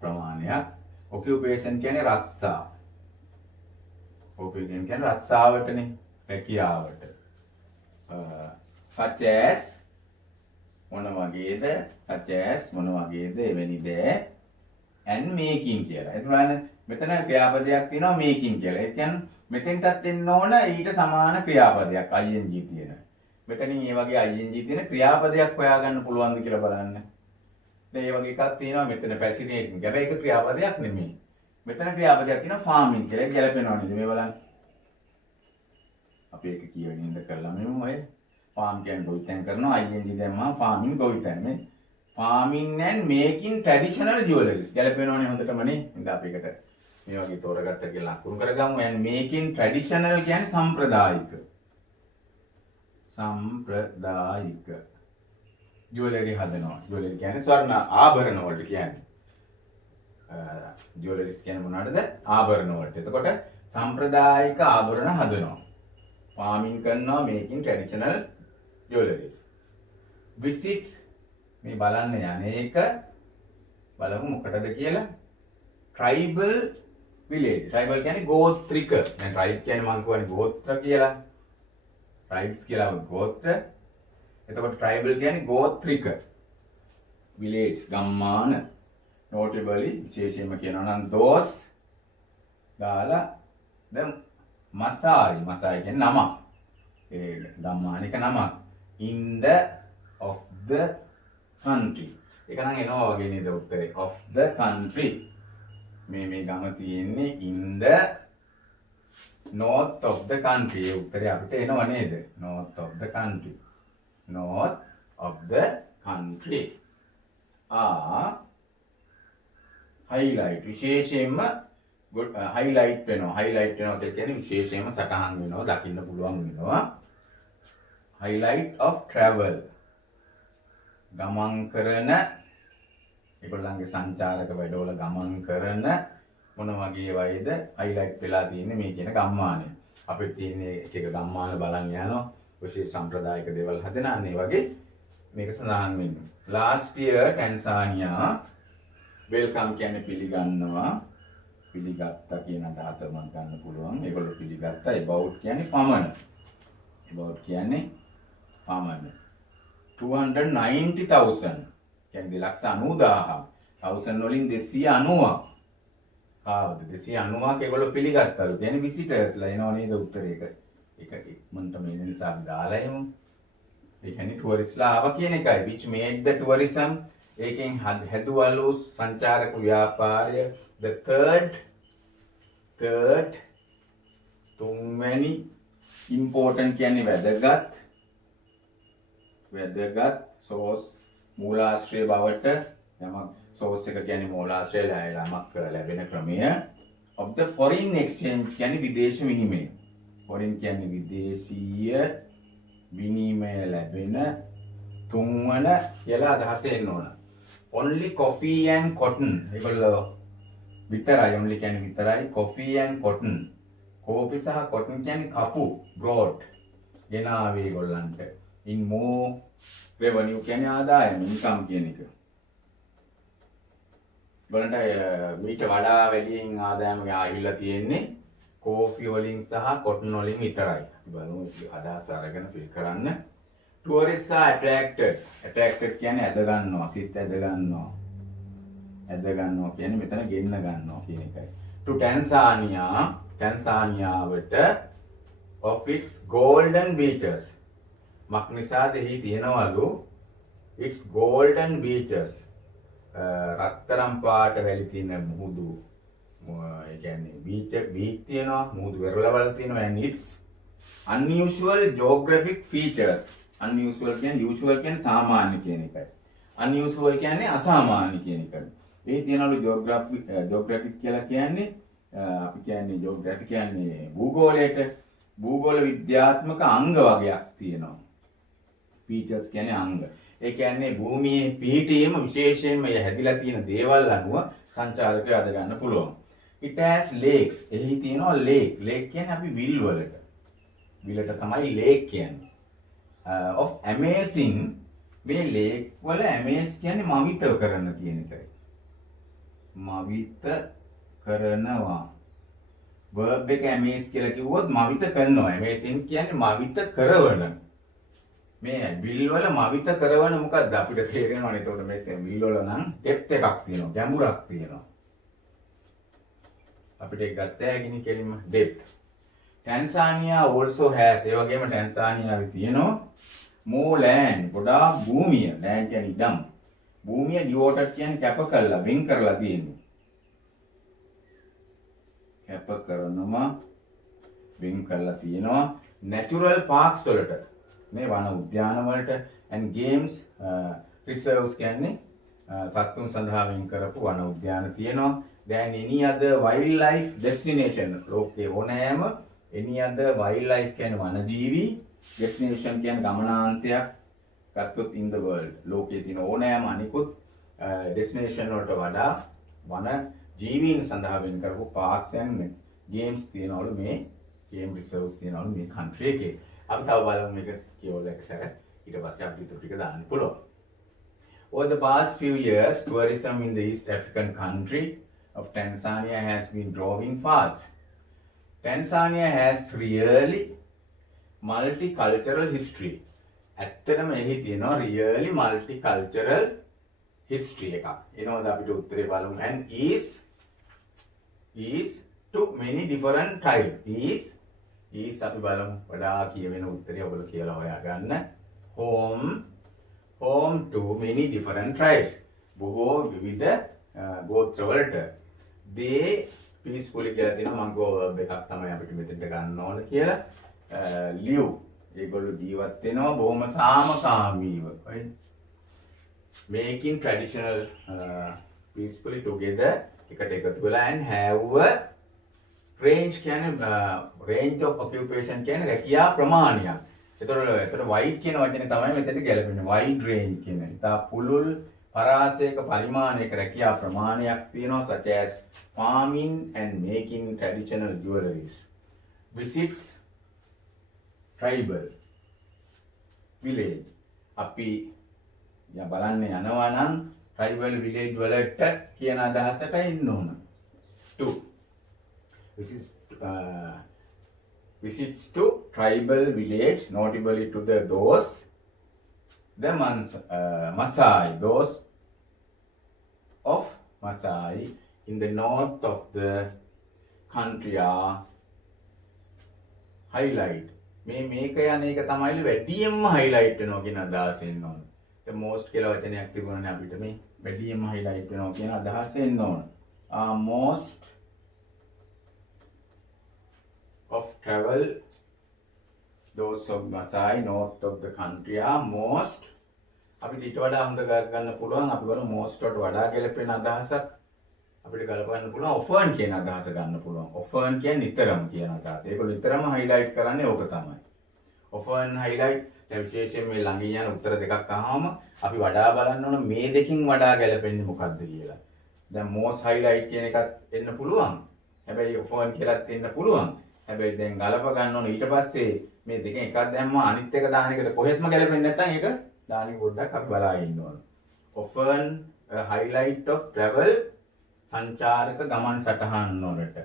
ප්‍රමාණයක්. occupation කියන්නේ රස්සා. occupation කියන්නේ රස්සාවටනේ, රැකියාවට. such as මොන වගේද එවැනි දේ and making කියලා. ඒ කියන්නේ මෙතන ක්‍රියාපදයක් තියෙනවා making කියලා. ඒ කියන්නේ මෙතෙන්ටත් එන්න ඕන ඊට සමාන ක්‍රියාපදයක් ing තියෙන. මෙතනින් මේ වගේ ing තියෙන ක්‍රියාපදයක් හොයාගන්න පුළුවන්ද කියලා බලන්න. දැන් මේ වගේ එකක් තියෙනවා මෙතන fascinating. හැබැයි ඒක ක්‍රියාපදයක් නෙමෙයි. මෙතන ක්‍රියාපදයක් තියෙනවා farming කියලා. ඒක ගැලපෙනව නේද මේ බලන්න. අපි ඒක කියවෙන ඉඳ කරලා මෙමු ඔය farm කියන්නේ ගොවිතැන් කරනවා ing දැම්මම farming ගොවිතැන් නේ. farming and making traditional jewelries ගැලපෙනවනේ හොඳටම නේ. ඉතින් අපි ඒකට මේ වගේ තෝරගත්ත කියලා ලකුණු කරගමු. and making traditional කියන්නේ සම්ප්‍රදායික. jewelry හදනවා. jewelry කියන්නේ ස්වර්ණ ආභරණ වලට කියන්නේ. jewelries කියන්නේ මොනවටද? ආභරණ වලට. එතකොට සම්ප්‍රදායික ආභරණ හදනවා. farming කරනවා making traditional jewelries. visits මේ බලන්න යන්නේ එක බලමු මොකටද කියලා. tribal village. Tribal කියන්නේ ගෝත්‍රික. දැන් tribe කියන්නේ මම කියවනේ ගෝත්‍ර කියලා. tribes කියලා ගෝත්‍ර. එතකොට tribal කියන්නේ ගෝත්‍රික. village ගම්මාන. notably විශේෂයෙන්ම කියනවා නම් those දාලා දැන් මසාරි කියන්නේ නමක්. ඒ ගම්මානික නමක්. in the of the country. ඒක නම් එනවා වගේ නේද උත්තරේ. of the country. මේ ගම තියෙන්නේ in the north of the country. ඒ උත්තරේ අපිට එනවා නේද? north of the country. north of the country. highlight විශේෂයෙන්ම highlight වෙනවා. highlight වෙනවා කියන්නේ විශේෂයෙන්ම සටහන් වෙනවා, දකින්න පුළුවන් වෙනවා. highlight of travel. ගමන් කරන ඒගොල්ලන්ගේ සංචාරක වැඩවල ගමන් කරන මොන වගේ වයිද highlight වෙලා තියෙන්නේ මේ කියන ගම්මානය. අපිට තියෙන එක එක ගම්මාන බලන් යනවා. විශේෂ සම්ප්‍රදායික දේවල් හදන අනේ වගේ මේක සඳහන් වෙන්නේ. last year Tanzania welcome කියන්නේ පිළිගන්නවා. පිළිගත්තා කියන අදහස මම ගන්න පුළුවන්. ඒගොල්ලෝ පිළිගත්තා. about කියන්නේ පමණ. about කියන්නේ පමණ. 290,000 කියන්නේ 290,000. 1000 වලින් 290ක්. ආවද 290ක් ඒගොල්ලෝ පිළිගත්තලු. කියන්නේ visitorsලා එනවා නේද උත්තරේක. ඒක ඉක්මනට මේ නිසා දාලා එමු. ඒ කියන්නේ ටුවරිස්ට්ලා ආවා කියන එකයි. which made the tourism ඒකෙන් හැදුවලු සංචාරක ව්‍යාපාරය the third තුන්වැනි important කියන්නේ වැදගත් source මූලාශ්‍රය බවට යමක් source එක කියන්නේ මූලාශ්‍රය යමක් ලැබෙන ක්‍රමය of the foreign exchange කියන්නේ විදේශ විනිමය. foreign කියන්නේ විදේශීය විනිමය ලැබෙන තුන්වන කියලා අදහස එන්න ඕන. only coffee and cotton ඒගොල්ලෝ විතරයි only කියන්නේ විතරයි coffee and cotton කෝපි සහ cotton කියන්නේ කපු broad ගෙනාවේ ඒගොල්ලන්ට in more revenue කියන්නේ ආදායම income කියන එක. බලන්න මීට වඩා වැඩියෙන් ආදායම ආවිල්ලා තියෙන්නේ කෝෆි වලින් සහ cotton වලින් විතරයි. අපි බලමු අදහස අරගෙන ෆිල් කරන්න. tourists are attracted කියන්නේ ඇද ගන්නවා, සිත් ඇද ගන්නවා. ඇද ගන්නවා කියන්නේ මෙතන ගෙන්න ගන්නවා කියන එකයි. to Tanzania of its golden beaches. මක්නිසාද එහි තියෙනවලු its golden beaches. රත්තරන් පාට වැලි තියෙන මුහුදු ඒ කියන්නේ beach තියෙනවා, මුහුදු වෙරළවල් තියෙනවා and its unusual geographic features. unusual කියන්නේ usual කියන්නේ සාමාන්‍ය කියන එකයි. unusual කියන්නේ අසාමාන්‍ය කියන එකයි. මේ තියෙනවලු geographic කියලා කියන්නේ අපි කියන්නේ geography කියන්නේ භූගෝල විද්‍යාත්මක අංග වගේක් තියෙනවා. features කියන්නේ අංග. ඒ කියන්නේ භූමියේ පිහිටීම විශේෂයෙන්ම හැදිලා තියෙන දේවල් අනුව සංචාරකයෝ අද ගන්න පුළුවන්. it has lakes. එහි තියෙනවා lake කියන්නේ අපි විල් වලට. විලට තමයි lake කියන්නේ. of amazing මේ lake වල amaze කියන්නේ මවිත කරන කියන එකයි. මවිත කරනවා. verb එක amaze කියලා කිව්වොත් මවිත කරනවා. amazing කියන්නේ මවිත කරවන. මේ විල් වල මවිත කරවන මොකක්ද අපිට තේරෙනවනේ. එතකොට මේ විල් වල නම් depth එකක් තියෙනවා, ගැඹුරක් තියෙනවා. අපිට ඒක ගත්ත හැකිනේ කෙලින්ම depth. Tanzania also has ඒ වගේම ටැන්සානියාවේ තියෙනවා more land ගොඩාක් භූමිය. land කියන්නේ ඉඩම්. භූමිය devoted කියන්නේ කැප කරලා, වෙන් කරලා තියෙන්නේ. කැප කරනවා, වෙන් කරලා තියෙනවා natural parks වලට. මේ වන උද්‍යාන වලට and games reserves කියන්නේ සත්තුන් සඳහා වෙන් කරපු වන උද්‍යාන තියෙනවා. then any other wildlife destination ලෝකේ ඕනෑම any other wildlife කියන්නේ වනජීවි destination කියන්නේ ගමනාන්තයක් ගත්තොත් in the world ලෝකයේ තියෙන ඕනෑම අනිකුත් destination වලට වඩා වන ජීවීන් සඳහා වෙන් කරපු parks and games තියෙනවලු මේ game reserves තියෙනවලු මේ country එකේ. අපි තව බලමු මේක කියවලා ඉස්සර ඊට පස්සේ අපිට ඊට ටික දාන්න පුළුවන්. Over the past few years tourism in the East African country of Tanzania has been growing fast. Tanzania has really multicultural history. ඇත්තටම එහි තියෙනවා really multicultural history එකක්. එනවාද අපිට උත්තරේ බලමු. And is to many different tribes. is අපි බලමු වඩා කියවෙන උත්තරය ඔයගොල්ලෝ කියලා හොයාගන්න. home to many different tribes. බොහෝ විවිධ ගෝත්‍රවලට. they peacefully කියලා තියෙනවා මම ගෝ verb එකක් තමයි අපිට මෙතෙන්ට ගන්න ඕන කියලා. live ඒගොල්ලෝ ජීවත් වෙනවා බොහොම සාමකාමීව. right? Making traditional peacefully together එකට එකතු වෙලා and have a range කියන්නේ range of occupation කියන්නේ රැකියා ප්‍රමාණයක්. එතකොට white කියන වචනේ තමයි මෙතන ගැලපෙන්නේ. wide range කියන. ඉතා පුළුල් පරාසයක පරිමාණයක රැකියා ප්‍රමාණයක් තියෙනවා such as farming and making traditional jewelries. Visits tribal village. අපි බලන්න යනවා නම් tribal village වලට කියන අදහසට එන්න ඕන. 2. Visits to tribal village, notably to the Maasai, those of Maasai in the north of the country are highlight. මේක යන එක තමයි වැඩියෙන්ම highlight වෙනවා කියන අදහස එන්න ඕන. the most කියලා වචනයක් තිබුණානේ අපිට මේ වැඩියෙන්ම highlight වෙනවා කියන අදහස එන්න ඕන. most of travel, those of Maasai north of the country are most අපිට ඊට වඩා හොඳ ගන්න පුළුවන්. අපි බලමු most වලට වඩා ගැලපෙන අදහසක් අපිට ගලපන්න පුළුවන්. often කියන අදහස ගන්න පුළුවන්. often කියන්නේ නිතරම කියන අදහස. ඒක නිතරම highlight කරන්නේ ඕක තමයි. often highlight දැන් විශේෂයෙන් මේ ළඟින් යන උත්තර දෙකක් අහම අපි වඩා බලන්න ඕන මේ දෙකෙන් වඩා ගැලපෙන්නේ මොකක්ද කියලා. දැන් most highlight කියන එකත් එන්න පුළුවන්. හැබැයි often කියලාත් එන්න පුළුවන්. හැබැයි දැන් ගලප ගන්න ඕන ඊට පස්සේ මේ දෙකෙන් එකක් දැම්මම අනිත් එක දාන එකට කොහෙත්ම ගැලපෙන්නේ නැත්නම් ඒක දාන එක පොඩ්ඩක් අපි බලා ඉන්න ඕන. often highlight of travel සංචාරක ගමන් සටහන් වලට.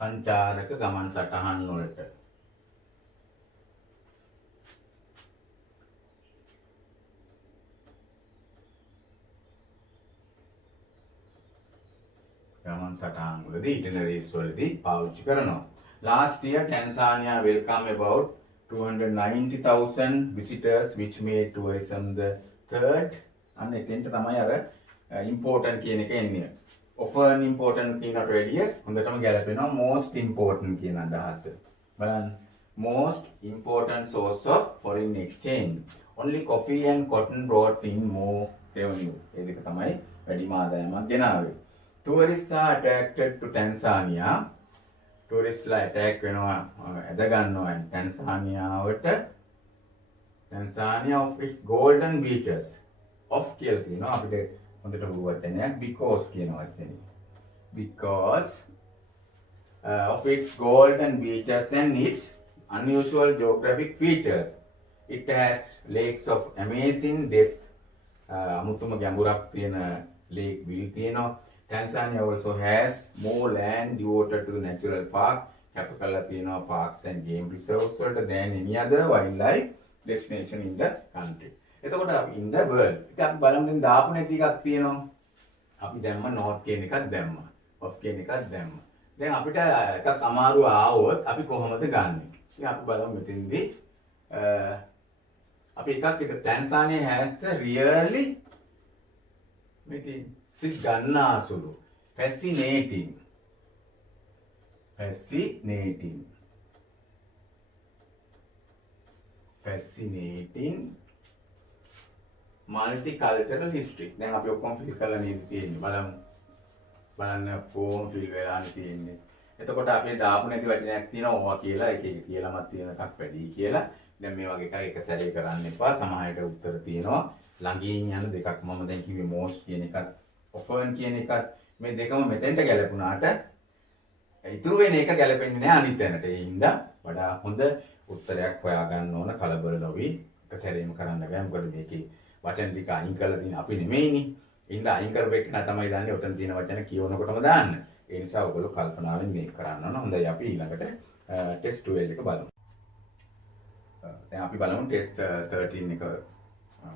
සංචාරක ගමන් සටහන් වලට. ගමන් සටහන් වලදී itineraries වලදී පාවිච්චි කරනවා. Last year Tanzania welcomed about 290,000 visitors which made tourism the third අන්න එතෙන්ට තමයි අර important කියන එක එන්නේ. often important කියනට වැඩිය හොඳටම ගැලපෙනවා most important කියන අදහස. බලන්න most important source of foreign exchange. Only coffee and cotton brought in more revenue. ඒ දෙක තමයි වැඩිම ආදායමක් ගෙනාවේ. Tourists are attracted to Tanzania. Tourists ලා attack වෙනවා ඇද ගන්නවා Tanzaniaවට. Tanzania of its golden beaches. of කියලා තියෙනවා අපිට හොඳට වචනයක් because කියන වචනේ. Because of its golden beaches and its unusual geographic features. It has lakes of amazing depth. අමුතුම ගැඹුරක් තියෙන lake වීල් තියෙනවා. Tanzania also has more land devoted to the natural park. Capital තියෙනවා parks and game reserves වලට than any other wildlife destination in the country. එතකොට අපි in the world. ඒක අපි බලමු දැන් දාපු නැති එකක් තියෙනවා. අපි දැම්ම north කියන එකක් දැම්මා. of කියන එකක් දැම්මා. දැන් අපිට එකක් අමාරු ආවොත් අපි කොහොමද ගන්නෙ? ඉතින් අපි බලමු මෙතෙන්දී අපි එකක් Tanzania has a really මෙතන සිත් ගන්නාසුළු fascinating multicultural history. දැන් අපි ඔක්කොම ෆිල් කරලා නේද තියෙන්නේ. බලන්න කොහොම ෆිල් වෙලානේ තියෙන්නේ. එතකොට අපි දාපු නැති වචනයක් තියෙනවා ඕවා කියලා එක එක කියලාමත් තියෙන එකක් වැඩි කියලා. දැන් මේ වගේ එකක් එක සැරේ කරන්න එපා. සමහරට උත්තර තියෙනවා. ළඟින් යන දෙකක් මම දැන් කිව්වේ most කියන එකත් often කියන එකත් මේ දෙකම මෙතෙන්ට ගැලපුණාට ඉතුරු වෙන එක ගැලපෙන්නේ නැහැ අනිත් තැනට. ඒ හින්දා වඩා හොඳ උත්තරයක් හොයාගන්න ඕන කලබල නොවි. එක සැරේම කරන්න බෑ. මොකද මේකේ වචන ටික අයින් කරලා තියෙන අපි නෙමෙයිනේ. ඉතින් අයින් කරපෙන්න තමයි දන්නේ ඔතන තියෙන වචන කියවනකොටම දාන්න. ඒ නිසා ඔයගොල්ලෝ කල්පනාවෙන් මේක කරන්න ඕන. හොඳයි අපි ඊළඟට ටෙස්ට් 12 එක බලමු. දැන් අපි බලමු ටෙස්ට් 13 එක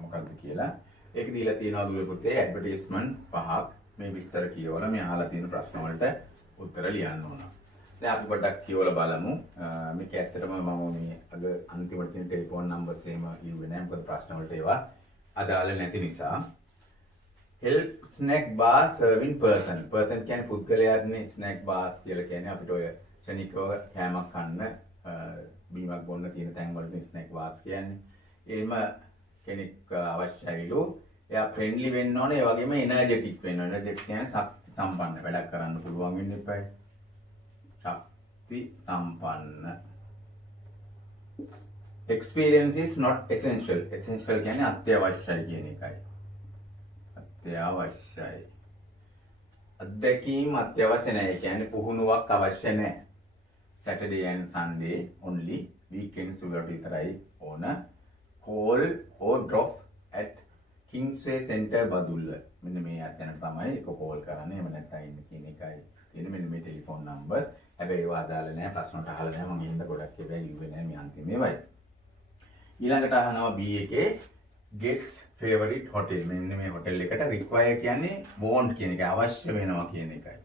මොකක්ද කියලා. ඒක දීලා තියෙනවා දුවේ පුතේ ඇඩ්වර්ටයිස්මන්ට් 5ක්. මේ විස්තර කියවලා මේ අහලා තියෙන ප්‍රශ්න වලට උත්තර ලියන්න ඕන. දැන් අපි පොඩ්ඩක් කියවලා බලමු. මේක ඇත්තටම මම මේ අද අන්තිමට තියෙන ටෙලිෆෝන් නම්බර්ස් එහෙම ලියුවේ නැහැ. මොකද ප්‍රශ්න වලට ඒවා අදාළ නැති නිසා. help snack bar serving person. person කියන්නේ පුද්ගලයානේ snack bars කියලා කියන්නේ අපිට ඔය ශනිකව කෑමක් කන්න බීමක් බොන්න තියෙන තැන් වලට snack bars කියන්නේ. එහෙම කෙනෙක් අවශ්‍යයිලු. එයා ෆ්‍රෙන්ඩ්ලි වෙන්න ඕනේ. ඒ වගේම එනර්ජටික් වෙන්න ඕනේ. එනර්ජටික් කියන්නේ ශක්ති සම්පන්න වැඩක් කරන්න පුළුවන් වෙන්න එපා. ශක්ති සම්පන්න. experience is not essential. essential කියන්නේ අත්‍යවශ්‍යයි කියන එකයි. අත්‍යවශ්‍යයි. අත්දැකීම් අත්‍යවශ්‍ය නැහැ. කියන්නේ පුහුණුවක් අවශ්‍ය නැහැ. Saturday and Sunday only. weekends වලට විතරයි ඕන. call or drop at Kingsway Center Badulla. මෙන්න මේ අතන තමයි ඒක කෝල් කරන්නේ. එහෙම නැත්නම් ඉන්න කියන එකයි. තියෙන මෙන්න මේ ටෙලිෆෝන් නම්බර්ස්. හැබැයි ඒවා අදාළ නැහැ. ප්‍රශ්නට අහලා නැහැ. මම ඉන්න ගොඩක් ඒවා ලිව්වේ නැහැ මේ අන්තිම ඒවායි. ඊළඟට අහනවා B එකේ gets favorite hotel. මෙන්න මේ හොටෙල් එකට require කියන්නේ want කියන එක අවශ්‍ය වෙනවා කියන එකයි.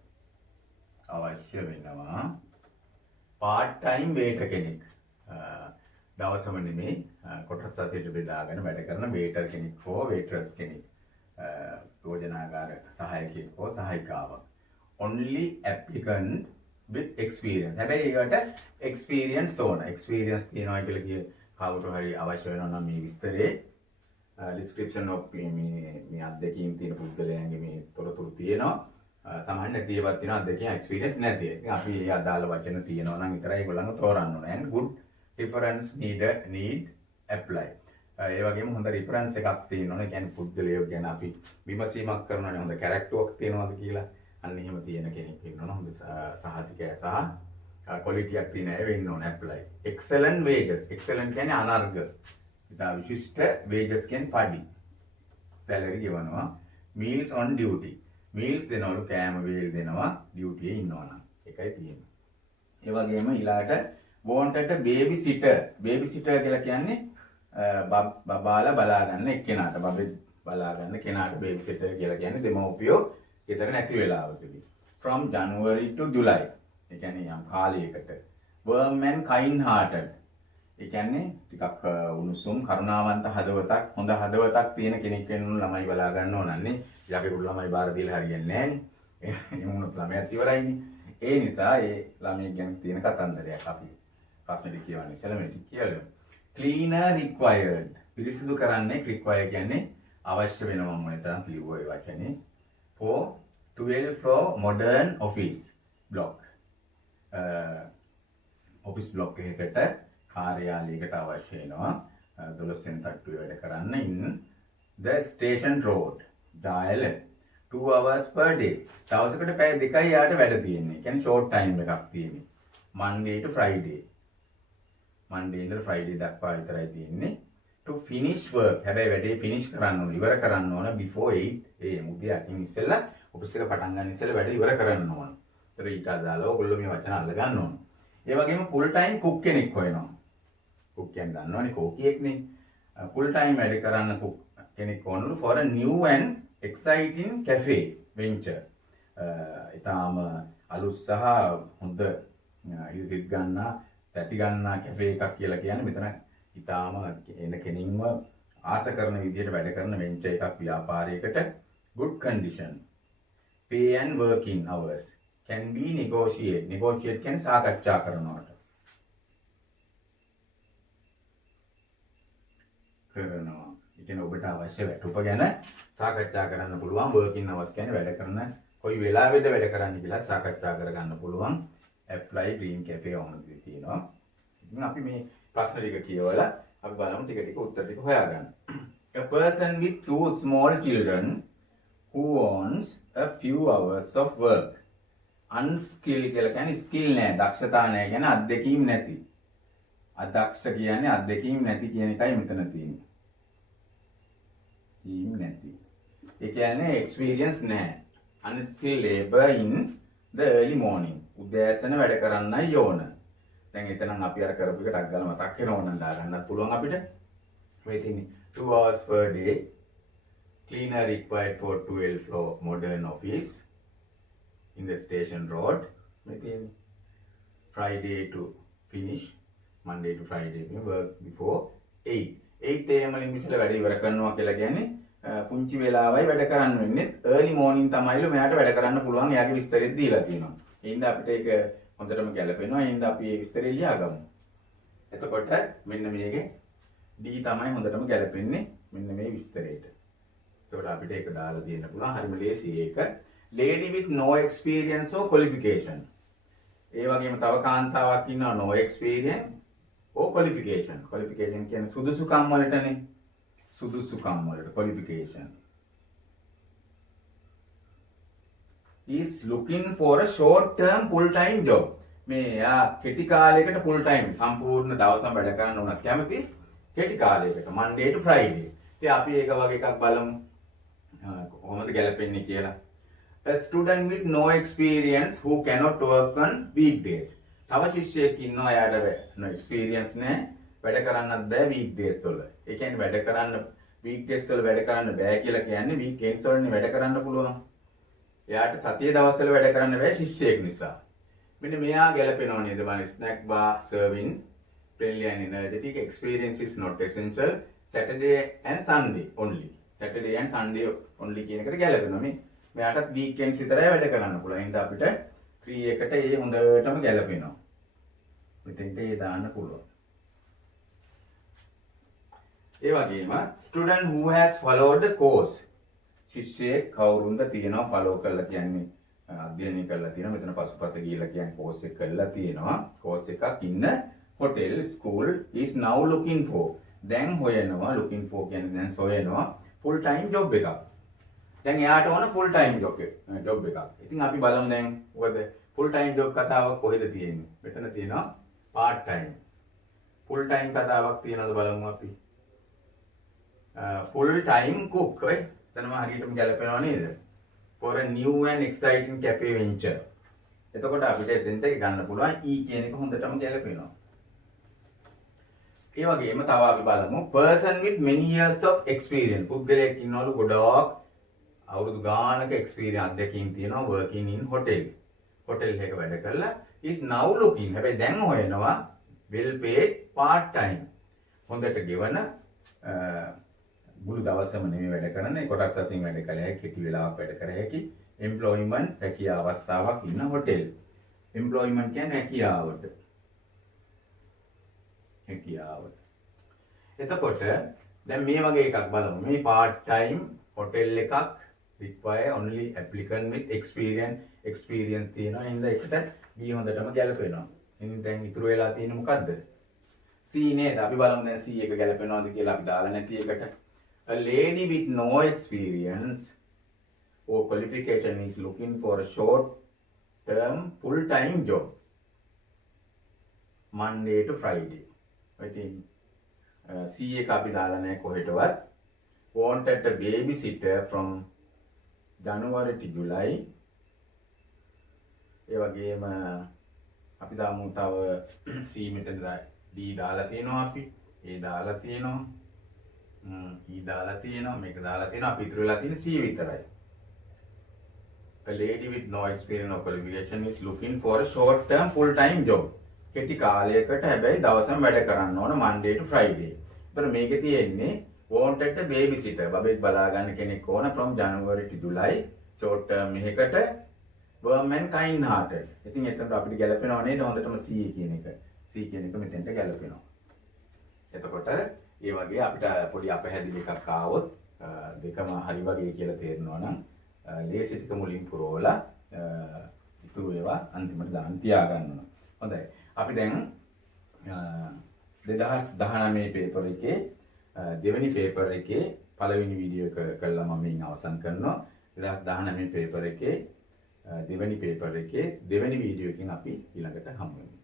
අවශ්‍ය වෙනවා. part time waiter කෙනෙක්. දවසම නෙමෙයි කොටස් අතට බෙදාගෙන වැඩ කරන waiter කෙනෙක් හෝ waitress කෙනෙක්. භෝජනාගාර සහායකයෙක් හෝ සහායිකාවක්. only applicant with experience. හැබැයි ඒකට experience ඕන. experience තියනවා කියලා කිය කවුරු හරි අවශ්‍ය වෙනවා නම් මේ විස්තරේ description of මේ අත්දැකීම් තියෙන පුද්ගලයන්ගේ මේ තොරතුරු තියෙනවා. සමහර නැති ඒවාත් තියෙනවා අත්දැකීම් experience නැති. ඉතින් අපි මේ අදාළ වචන තියෙනවා නම් විතරයි ඒගොල්ලන්ව තෝරන්න ඕනේ. and good reference need apply. ඒ වගේම හොඳ reference එකක් තියෙන්න ඕනේ. කියන්නේ පුද්ගලයෝ ගැන අපි විමසීමක් කරනවානේ හොඳ character එකක් තියෙනවද කියලා. අන්න එහෙම තියෙන කෙනෙක් ඉන්න ඕන. හොඳ සහතිකය සහ quality එකක් තියෙන අය වෙන්න ඕන apply. excellent wages. excellent කියන්නේ අනර්ග. ඉතා විශිෂ්ට wages කියන්නේ පඩි. salary ගෙවනවා. meals on duty. meals දෙනවලු කෑම වේල් දෙනවා duty එකේ ඉන්නවා නම්. ඒකයි තියෙන්නේ. ඒ වගේම ඊළාට wanted baby sitter. baby sitter කියලා කියන්නේ බබාලා බලා ගන්න එක්කෙනාට. බබෙක් බලා ගන්න කෙනාට baby sitter කියලා කියන්නේ දෙමව්පියෝ ගෙදර නැති වෙලාවකදී. from January to July. ඒ කියන්නේ යම් කාලයකට. warm and kind hearted. ඒ කියන්නේ ටිකක් උණුසුම් කරුණාවන්ත හදවතක් හොඳ හදවතක් තියෙන කෙනෙක් වෙන්න ළමයි බලා ගන්න ඕනන්නේ. යකෙකුට ළමයි බාර දීලා හරියන්නේ නැහැ නේ. එහෙම වුණොත් ළමයාත් ඉවරයිනේ. ඒ නිසා ඒ ළමයි ගැන තියෙන කතන්දරයක් අපි ප්‍රශ්නෙට කියවන්නේ ඉස්සෙල්ලා මේ ටික කියලා. cleaner required. පිරිසිදු කරන්නේ require කියන්නේ අවශ්‍ය වෙනවා මම හිතන කිව්ව ඒ වචනේ. for 12 floor modern office block. office block එකකට කාර්යාලයකට අවශ්‍ය වෙනවා 12 වෙනි තට්ටුවේ වැඩ කරන්න in the station road. dial 2 hours per day. දවසකට පැය දෙකයි යාට වැඩ තියෙන්නේ. ඒ කියන්නේ short time එකක් තියෙන්නේ. Monday to Friday. Monday ඉඳලා Friday දක්වා විතරයි තියෙන්නේ. to finish work. හැබැයි වැඩේ finish කරන්න ඕන, ඉවර කරන්න ඕන before 8 am. උදේ 8 ඉස්සෙල්ලා ඔෆිස් එක පටන් ගන්න ඉස්සෙල්ලා වැඩ ඉවර කරන්න ඕන. ඒතර ඊට අදාළව ඔයගොල්ලෝ මේ වචන අල්ල ගන්න ඕන. ඒ වගේම full time cook කෙනෙක් හොයනවා. cook කියන්නේ දන්නවනේ කෝකියෙක්නේ. full time වැඩ කරන්න cook කෙනෙක් ඕනලු for a new and exciting cafe venture. ඊටාම අලුත් සහ හොඳ ඉදිරියට ගන්න තැති ගන්නා කැෆේ එකක් කියලා කියන්නේ මෙතන ඊටාම එන කෙනින්ම ආස කරන විදිහට වැඩ කරන වෙන්චර් එකක් ව්‍යාපාරයකට good condition. pay and working hours can be negotiate. negotiate කියන්නේ සාකච්ඡා කරනවට. කරනවා. ඒ කියන්නේ ඔබට අවශ්‍ය වැටුප ගැන සාකච්ඡා කරන්න පුළුවන්. working hours කියන්නේ වැඩ කරන කොයි වෙලාවෙද වැඩ කරන්න කියලා සාකච්ඡා කරගන්න පුළුවන්. apply green cafe ඔන්නදී තියෙනවා. ඉතින් අපි මේ ප්‍රශ්න ටික කියවලා අපි බලමු ටික ටික උත්තර ටික හොයාගන්න. A person with 2 small children who wants a few hours of work. unskilled කියලා කියන්නේ skill නැහැ, දක්ෂතා නැහැ කියන්නේ අත්දැකීම් නැති. අදක්ෂ කියන්නේ අත්දැකීම් නැති කියන එකයි මෙතන තියෙන්නේ. Him නැති. ඒ කියන්නේ experience නැහැ. Unskilled labor in the early morning. උදෑසන වැඩ කරන්නයි ඕන. දැන් එතනන් අපි අර කරපු එක ටක් ගාලා මතක් වෙනව නම් දාගන්නත් පුළුවන් අපිට. Waiting 2 hours per day. Cleaner required for 12 floor modern office in the station road. Within Friday to finish. Monday to Friday work before 8. 8 am වලින් ඉස්සෙල්ලා වැඩ ඉවර කරනවා කියලා කියන්නේ පුංචි වෙලාවයි වැඩ කරන්න වෙන්නේ. early morning තමයිලු මෙයාට වැඩ කරන්න පුළුවන්. එයාගේ විස්තරෙත් දීලා තියෙනවා. ඒ හින්දා අපිට ඒක හොඳටම ගැලපෙනවා. ඒ හින්දා අපි මේ විස්තරය ලියාගමු. එතකොට මෙන්න මේකේ D තමයි හොඳටම ගැලපෙන්නේ මෙන්න මේ විස්තරේට. එතකොට අපිට ඒක දාලා දෙන්න පුළුවන්. හරිම ලේසි ඒක. Lady with no experience or qualification. ඒ වගේම තව කාන්තාවක් ඉන්නවා no experience or qualification. Qualification කියන්නේ සුදුසුකම් වලටනේ. සුදුසුකම් වලට qualification. Is looking for a short term full time job. මේ යා කෙටි කාලයකට full time සම්පූර්ණ දවසම වැඩ කරන්න උනත් කැමති කෙටි කාලයකට Monday to Friday. ඉතින් අපි ඒක වගේ එකක් බලමු. කොහොමද ගැලපෙන්නේ කියලා. A student with no experience who cannot work on weekdays. තව ශිෂ්‍යයෙක් ඉන්නවා එයාට no experience නැහැ. වැඩ කරන්නත් බෑ weekdays වල. ඒ කියන්නේ වැඩ කරන්න weekdays වල වැඩ කරන්න බෑ කියලා කියන්නේ weekends වලනේ වැඩ කරන්න පුළුවන්. එයාට සතියේ දවස්වල වැඩ කරන්න බෑ ශිෂ්‍යයෙක් නිසා. මෙන්න මෙයා ගැලපෙනව නේද බලන්න snack bar serving friendly and energetic experience is not essential Saturday and Sunday only. Saturday and Sunday only කියන එකට ගැලපෙනවා මේ. මෙයාටත් weekends විතරයි වැඩ කරන්න පුළුවන්. එහෙනම් අපිට 3 එකට ඒ හොඳටම ගැලපෙනවා. මෙතෙන්ට ඒ දාන්න පුළුවන්. ඒ වගේම student who has followed the course. ශිෂ්‍යයෙක් කවුරුන්ද තියෙනවා follow කරලා කියන්නේ අධ්‍යයනය කරලා තියෙනවා. මෙතන පසුපස ගිහිල්ලා කියන්නේ course එක කරලා තියෙනවා. course එකක් ඉන්න hotel school is now looking for. දැන් හොයනවා looking for කියන්නේ දැන් සොයනවා full time job එකක්. දැන් එයාට ඕන full time job එකක්. ඉතින් අපි බලමු දැන් ඔයද full time job කතාවක් කොහෙද තියෙන්නේ? මෙතන තියෙනවා part time. full time කතාවක් තියෙනවද බලමු අපි. full time cook ඔය එතනම හරියටම ගැලපෙනව නේද? for a new and exciting cafe venture. එතකොට අපිට එතෙන්ට ගන්න පුළුවන් E කියන එක හොඳටම ගැලපෙනවා. ඒ වගේම තව අපි බලමු person with many years of experience. පුද්ගලයෙක් ඉන්නවලු ගොඩාක් අවුරුදු ගානක experience අධ්‍යක්ෂින් තියෙනවා working in hotel. hotel එකක වැඩ කරලා is now looking. හැබැයි දැන් හොයනවා well paid part time. හොඳට ගෙවන මුළු දවසම නෙමෙයි වැඩ කරන්නේ කොටස් වශයෙන් වැඩ කළ හැකි කෙටි වෙලාවක් වැඩ කර හැකි employment හැකියාව අවස්ථාවක් ඉන්න hotel. employment කියන්නේ හැකියාවට. එතකොට දැන් මේ වගේ එකක් බලමු. මේ part time hotel එකක් require only applicant with experience තියෙනවා. එහෙනම් ඒකට B හොඳටම ගැලපෙනවා. ඉතින් දැන් ඉතුරු වෙලා තියෙන්නේ මොකද්ද? C නේද? අපි බලමු දැන් C එක ගැලපෙනවද කියලා අපි දාලා නැති එකට. A lady with no experience or qualification is looking for a short term full time job Monday to Friday. I think C එක අපි දාලා නැහැ කොහෙටවත්. wanted a babysitter from January to July. ඒ වගේම අපි දාමු තව C මෙතන D දාලා තියෙනවා අපි. A දාලා තියෙනවා. E දාලා තියෙනවා. මේක දාලා තියෙනවා. අපි ඉතුරු වෙලා තියෙන්නේ C විතරයි. A lady with no experience or qualification is looking for a short term full time job. කෙටි කාලයකට හැබැයි දවසම වැඩ කරන්න ඕන Monday to Friday. ඒතර මේකේ තියෙන්නේ wanted a babysitter. බබෙක් බලා ගන්න කෙනෙක් ඕන from January to July short term එකකට warm and kind hearted. ඉතින් එතනට අපිට ගැලපෙනව නේද හොඳටම C කියන එක. C කියන එක මෙතෙන්ට ගැලපෙනවා. එතකොට ඒ වගේ අපිට පොඩි අපහැදිලි එකක් ආවොත් දෙකම හරි වගේ කියලා තේරෙනවා නම් ලේසි ටික මුලින් පුරවලා ඉතුරු ඒවා අන්තිමට දාන්න තියාගන්න ඕන. හොඳයි. අපි දැන් 2019 පේපර් එකේ දෙවෙනි පේපර් එකේ පළවෙනි වීඩියෝ එක කළා මම මේන් අවසන් කරනවා. 2019 පේපර් එකේ දෙවෙනි පේපර් එකේ දෙවෙනි වීඩියෝ එකකින් අපි ඊළඟට හමු වෙමු.